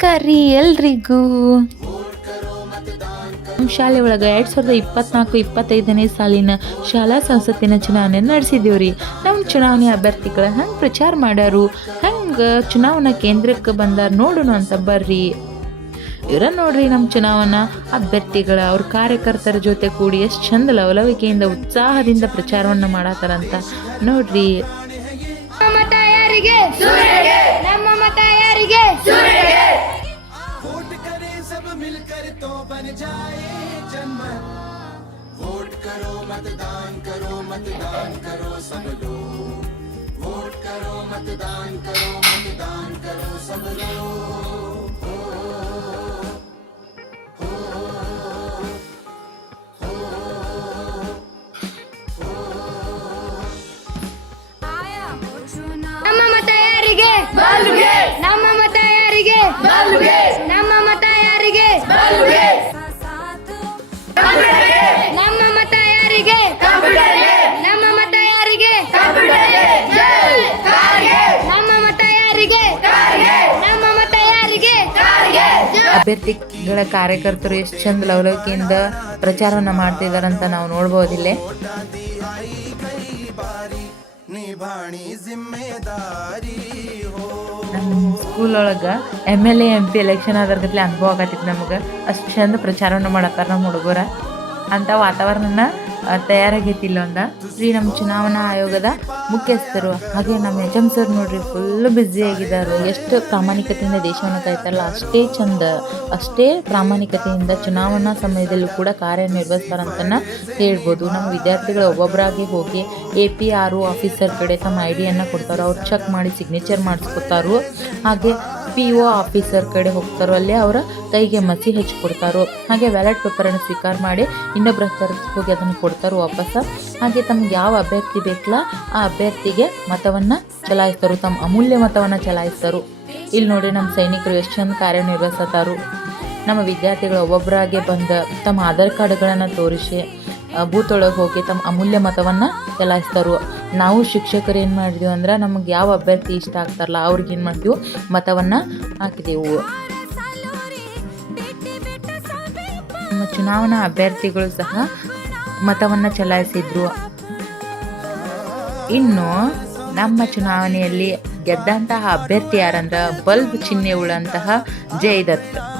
ನಮಸ್ಕಾರ ರೀ ಎಲ್ರಿಗೂ. ನಮ್ಮ ಶಾಲೆ ಒಳಗೆ ಎರಡು ಸಾವಿರದ ಇಪ್ಪತ್ನಾಲ್ಕು, ಇಪ್ಪತ್ತೈದನೇ ಸಾಲಿನ ಶಾಲಾ ಸಂಸತ್ತಿನ ಚುನಾವಣೆ ನಡೆಸಿದ್ದೀವಿ ನಮ್ಮ ಚುನಾವಣೆ ಅಭ್ಯರ್ಥಿಗಳ ಹಂಗೆ ಪ್ರಚಾರ ಮಾಡ್ಯಾರು? ಹಂಗೆ ಚುನಾವಣಾ ಕೇಂದ್ರಕ್ಕೆ ಬಂದಾರ ನೋಡೋಣ ಅಂತ ಬರ್ರಿ. ಇವರ ನೋಡ್ರಿ ನಮ್ಮ ಚುನಾವಣಾ ಅಭ್ಯರ್ಥಿಗಳ, ಅವ್ರ ಕಾರ್ಯಕರ್ತರ ಜೊತೆ ಕೂಡಿ ಎಷ್ಟು ಚಂದ ಲವಲವಿಕೆಯಿಂದ, ಉತ್ಸಾಹದಿಂದ ಪ್ರಚಾರವನ್ನು ಮಾಡತ್ತಾರಂತ ನೋಡ್ರಿ. ನಮ್ಮ ಮತ सब मिलकर तो बन जाए जनमत वोट करो, मतदान करो मतदान करो सब लोग। वोट करो, मतदान करो मतदान करो सब लोग। ಅಭ್ಯರ್ಥಿಗಳ ಕಾರ್ಯಕರ್ತರು ಎಷ್ಟು ಚಂದ ಲವಲವಿಕೆಯಿಂದ ಪ್ರಚಾರವನ್ನು ಮಾಡ್ತಿದ್ದಾರೆ ಅಂತ ನಾವು ನೋಡ್ಬೋದಿಲ್ಲೇ. ಸ್ಕೂಲ್ ಒಳಗೆ M L A M P election ಅದರ ಅನುಭವ ಆಗತ್ತಿತ್ತು ನಮಗೆ. ಅಷ್ಟು ಚಂದ ಪ್ರಚಾರವನ್ನು ಮಾಡತ್ತಾರ ನಮ್ಮ ಹುಡುಗರ. ಅಂಥ ವಾತಾವರಣನ ತಯಾರಾಗೈತಿ ಇಲ್ಲೊಂದ ಶ್ರೀ ನಮ್ಮ ಚುನಾವಣಾ ಆಯೋಗದ ಮುಖ್ಯಸ್ಥರು, ಹಾಗೆ ನಮ್ಮ ಎಚ್ ಎಂ ಸರ್ ನೋಡ್ರಿ ಫುಲ್ ಬ್ಯುಸಿ ಆಗಿದ್ದಾರೆ ಎಷ್ಟು ಪ್ರಾಮಾಣಿಕತೆಯಿಂದ ದೇಶವನ್ನು ಕಾಯ್ತಾರಲ್ಲ ಅಷ್ಟೇ ಚಂದ, ಅಷ್ಟೇ ಪ್ರಾಮಾಣಿಕತೆಯಿಂದ ಚುನಾವಣಾ ಸಮಯದಲ್ಲೂ ಕೂಡ ಕಾರ್ಯನಿರ್ವಹಿಸ್ತಾರಂತನ ಹೇಳ್ಬೋದು. ನಮ್ಮ ವಿದ್ಯಾರ್ಥಿಗಳು ಒಬ್ಬೊಬ್ಬರಾಗಿ ಹೋಗಿ A P R O officer ಕಡೆ ತಮ್ಮ ಐ ಡಿಯನ್ನು ಕೊಡ್ತಾರೆ ಅವ್ರು ಚೆಕ್ ಮಾಡಿ ಸಿಗ್ನೇಚರ್ ಮಾಡಿಸ್ಕೊತಾರೋ. ಹಾಗೆ ಪಿ ಒ ಆಫೀಸರ್ ಕಡೆ ಹೋಗ್ತಾರೋ, ಅಲ್ಲಿ ಅವರ ಕೈಗೆ ಮಸಿ ಹಚ್ಚಿ ಕೊಡ್ತಾರೋ ಹಾಗೆ ವ್ಯಾಲೆಟ್ ಪೇಪರನ್ನು ಸ್ವೀಕಾರ ಮಾಡಿ ಇನ್ನೊಬ್ಬರ ಹತ್ರ ಹೋಗಿ ಅದನ್ನು ಕೊಡ್ತಾರೋ ವಾಪಸ್. ಹಾಗೆ ತಮ್ಗೆ ಯಾವ ಅಭ್ಯರ್ಥಿ ಬೇಕಲ್ಲ, ಆ ಅಭ್ಯರ್ಥಿಗೆ ಮತವನ್ನು ಚಲಾಯಿಸ್ತಾರೋ, ತಮ್ಮ ಅಮೂಲ್ಯ ಮತವನ್ನು ಚಲಾಯಿಸ್ತಾರೋ. ಇಲ್ಲಿ ನೋಡಿ ನಮ್ಮ ಸೈನಿಕರು ಎಷ್ಟು ಚಂದ ಕಾರ್ಯನಿರ್ವಹಿಸತಾರು ನಮ್ಮ ವಿದ್ಯಾರ್ಥಿಗಳು ಒಬ್ಬೊಬ್ಬರಾಗೆ ಬಂದು ತಮ್ಮ ಆಧಾರ್ ಕಾರ್ಡ್ಗಳನ್ನು ತೋರಿಸಿ ಬೂತ್ ಒಳಗೆ ಹೋಗಿ ತಮ್ಮ ಅಮೂಲ್ಯ ಮತವನ್ನು ಚಲಾಯಿಸ್ತಾರೋ. ನಾವು ಶಿಕ್ಷಕರು ಏನು ಮಾಡಿದೀವಿ ಅಂದ್ರೆ ನಮಗೆ ಯಾವ ಅಭ್ಯರ್ಥಿ ಇಷ್ಟ ಆಗ್ತಾರಲ್ಲ ಅವ್ರಿಗೆ ಏನು ಮಾಡ್ತೀವಿ ಮತವನ್ನು ಹಾಕಿದೆವು. ನಮ್ಮ ಚುನಾವಣಾ ಅಭ್ಯರ್ಥಿಗಳು ಸಹ ಮತವನ್ನು ಚಲಾಯಿಸಿದ್ರು. ಇನ್ನು ನಮ್ಮ ಚುನಾವಣೆಯಲ್ಲಿ ಗೆದ್ದಂತಹ ಅಭ್ಯರ್ಥಿ ಯಾರಂದ್ರೆ ಬಲ್ಬ್ ಚಿಹ್ನೆ ಉಳ್ಳಂತಹ ಜಯದತ್.